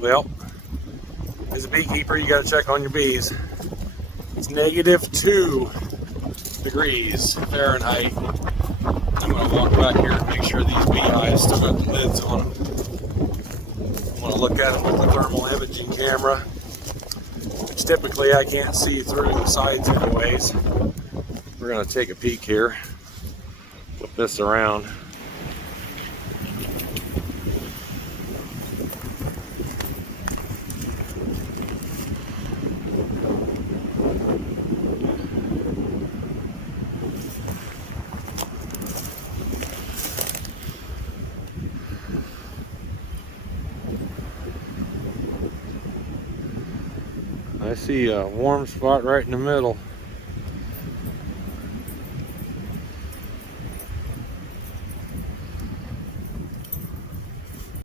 Well, as a beekeeper, you got to check on your bees. It's -2 degrees Fahrenheit. I'm going to walk back here and make sure these beehives still got the lids on them. I'm going to look at them with the thermal imaging camera, which typically I can't see through the sides anyways. We're going to take a peek here, flip this around. I see a warm spot right in the middle.